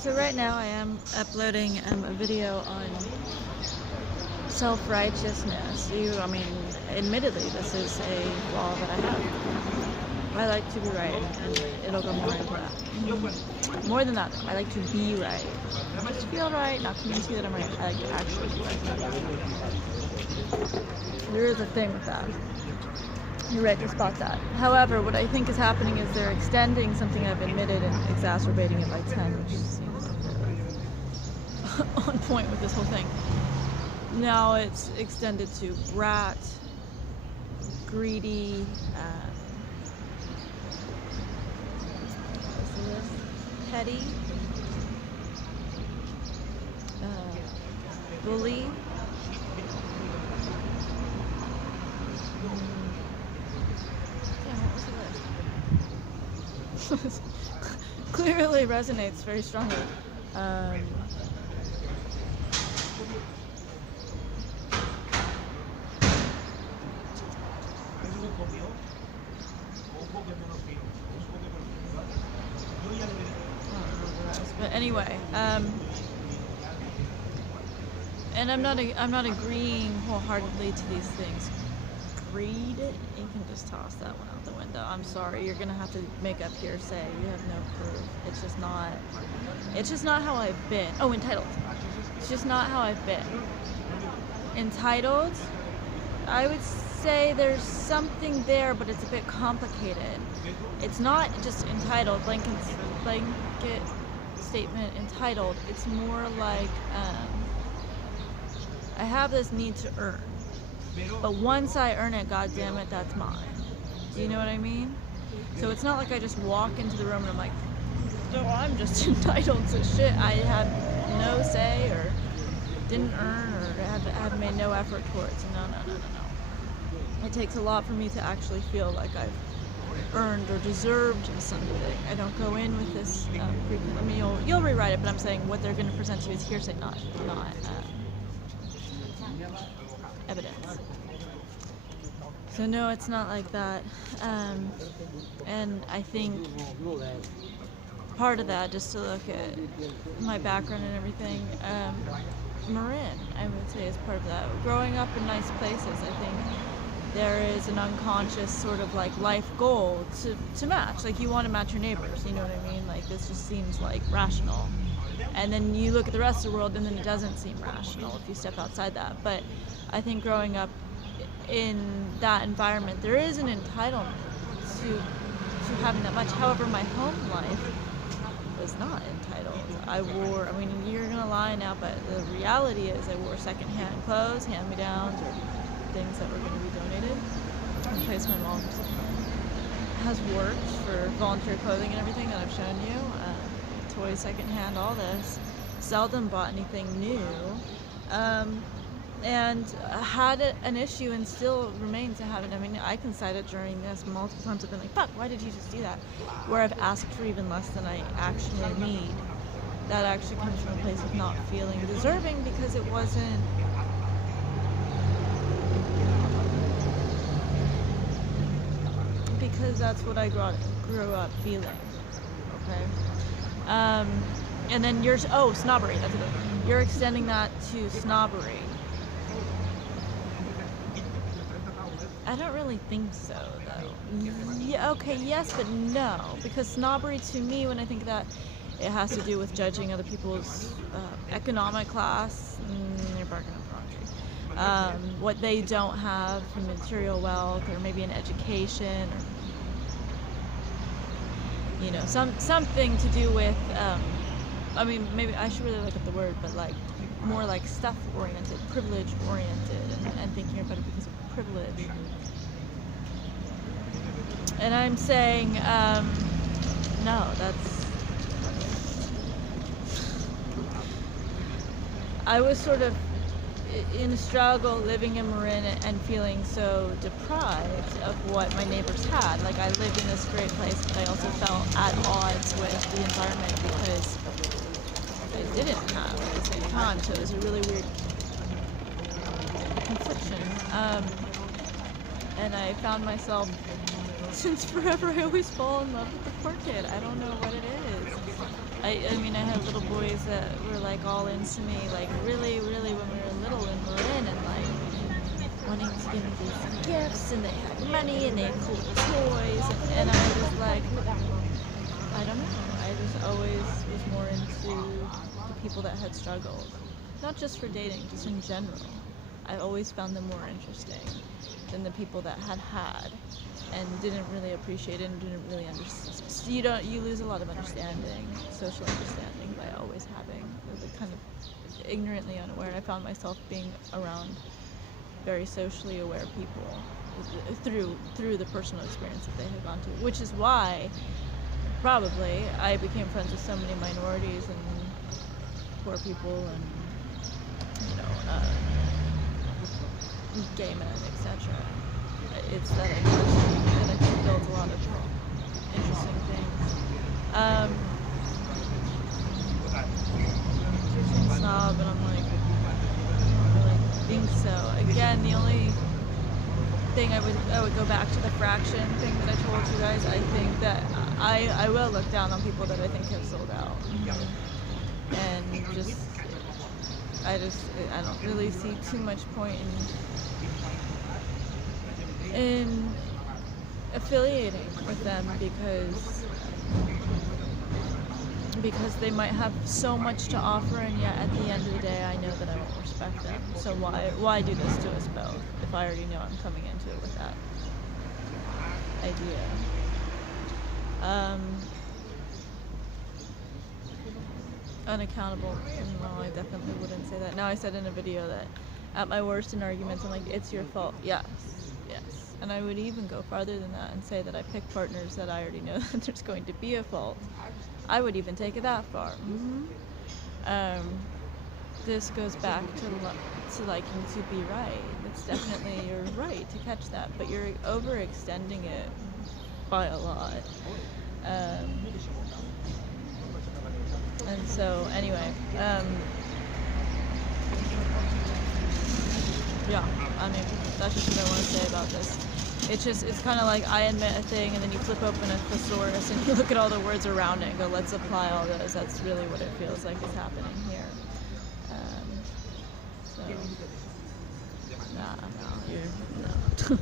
So right now I am uploading a video on self-righteousness. Admittedly, this is a flaw that I have. I like to be right, and it'll go more into that. More than that, I like to be right. Not just feel right, not convince you that I'm right. I like to actually be right. There is a thing with that. You're right to spot that. However, what I think is happening is they're extending something I've admitted and exacerbating it by 10, which seems on point with this whole thing. Now it's extended to brat, greedy, petty, bully, clearly resonates very strongly. But anyway, and I'm not agreeing wholeheartedly to these things. Greed, you can just toss that one out the window. I'm sorry, you're gonna have to make up hearsay. You have no proof. It's just not how I've been. Oh, entitled. It's just not how I've been. Entitled, I would say there's something there, but it's a bit complicated. It's not just entitled, blanket statement entitled. It's more like I have this need to earn, but once I earn it, god damn it, that's mine. Do you know what I mean? So it's not like I just walk into the room and I'm like, oh, I'm just entitled to shit I had no say or didn't earn or have made no effort towards. No. It takes a lot for me to actually feel like I've earned or deserved something. I don't go in with this. You'll rewrite it, but I'm saying what they're going to present to you is hearsay, not evidence. So no, it's not like that. And I think part of that, just to look at my background and everything, Marin, I would say, is part of that. Growing up in nice places, I think there is an unconscious sort of like life goal to match. Like you want to match your neighbors, you know what I mean? Like this just seems like rational. And then you look at the rest of the world and then it doesn't seem rational if you step outside that. But I think growing up in that environment, there is an entitlement to having that much. However, my home life was not entitled. You're gonna lie now, but the reality is I wore secondhand clothes, hand-me-downs, or things that were going to be donated. In place my mom has worked for voluntary clothing and everything that I've shown you. Toys secondhand, all this. Seldom bought anything new. And had an issue and still remain to have it. I can cite it during this multiple times. I've been like, fuck, why did you just do that? Where I've asked for even less than I actually need. That actually comes from a place of not feeling deserving because it wasn't. Because that's what I grew up feeling. Okay. And then snobbery. That's it. You're extending that to snobbery. I don't really think so, though. Yeah, okay, yes, but no. Because snobbery, to me, when I think of that, it has to do with judging other people's economic class. You're barking up the wrong tree. What they don't have, material wealth, or maybe an education, or something to do with. Maybe I should really look at the word, but like more like stuff-oriented, privilege-oriented, and thinking about it because of privilege. And I'm saying, no, that's. I was sort of in a struggle living in Marin and feeling so deprived of what my neighbors had. Like I lived in this great place, but I also felt at odds with the environment because I didn't have at the same time. So it was a really weird confliction. And I found myself, since forever, I always fall in love with the poor kid. I don't know what it is. I mean, I had little boys that were like all into me, like really, really when we were little in Marin, and like wanting to give me these gifts, and they had money and they had cool toys, and I was like, I don't know. I just always was more into the people that had struggled, not just for dating, just in general. I always found them more interesting than the people that had and didn't really appreciate it and didn't really understand. You lose a lot of understanding, social understanding, by always having the kind of ignorantly unaware. I found myself being around very socially aware people through the personal experience that they had gone to, which is why probably I became friends with so many minorities and poor people and gay men, etc. It's that interesting, and I think builds a lot of interesting things. You're saying snob, and I'm like, I don't really think so. Again, the only thing I would go back to the fraction thing that I told you guys. I think that I will look down on people that I think have sold out, and I don't really see too much point in affiliating with them because they might have so much to offer, and yet at the end of the day I know that I won't respect them. So why do this to us both if I already know I'm coming into it with that idea? Unaccountable. No, I definitely wouldn't say that. Now, I said in a video that at my worst in arguments I'm like, it's your fault. Yes. And I would even go farther than that and say that I pick partners that I already know that there's going to be a fault. I would even take it that far. This goes back to liking to be right. It's definitely your right to catch that, but you're overextending it by a lot. And so anyway, yeah, I mean, that's just what I want to say about this. It's kind of like I admit a thing, and then you flip open a thesaurus and you look at all the words around it and go, let's apply all those. That's really what it feels like is happening here. So, no.